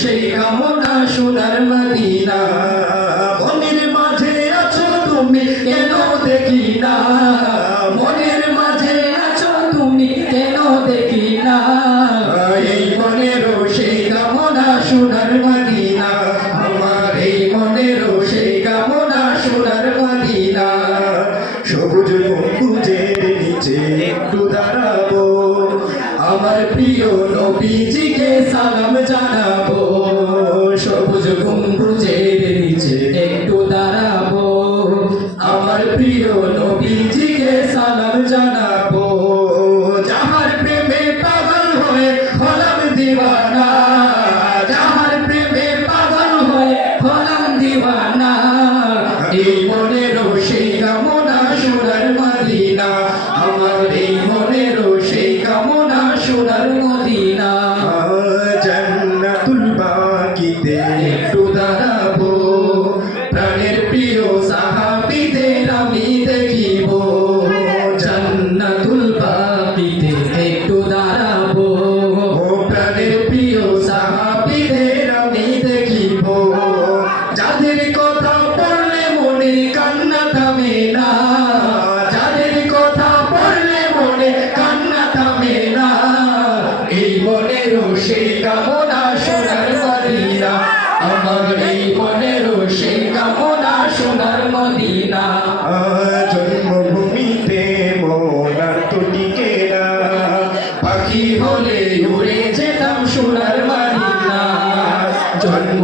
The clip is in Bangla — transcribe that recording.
সেই কামনা সোনার মদিনা মনের মাঝে আছো তুমি কেন দেখি না মনের মাঝে আছো তুমি কেন দেখি না এই মনের সেই কামনা সোনার মদিনা আমার এই মনের সেই কামনা সোনার মদিনা সবুজ গম্বুজের নিচে একটু দাঁড়াবো আমার প্রিয় নবীজিকে সালাম জানাবো সবুজ গম্বুজের নিচে একটু দাঁড়াবো আমার প্রিয় নবীজিকে সালাম জানাবো যাহার প্রেমে পাগল হয়ে হলাম দিওয়ানা যাহার প্রেমে পাগল হয়ে হলাম দিওয়ানা এই মনের সেই কামনা সোনার মদিনা আমার এই মনের সেই কামনা সোনার মদিনা জান্নাতুল বাকিতে একটু দাঁড়াবো প্রাণের প্রিয় সাহাবীদের আমি দেখিব জান্নাতুল বাকিতে একটু দাঁড়াবো প্রাণের প্রিয় সাহাবীদের আমি দেখিব যাদের কথা পড়লে মনে কান্না থামে না যাদের কথা পড়লে মনে কান্না থামে না এই মনের সেই কামনা সোনার মদিনা আমার এই মনের সেই কামনা সোনার মদিনা জন্মভূমিতে মনার তো টিকে না পাখি হলে উড়ে যেতাম সোনার মদিনা জন্ম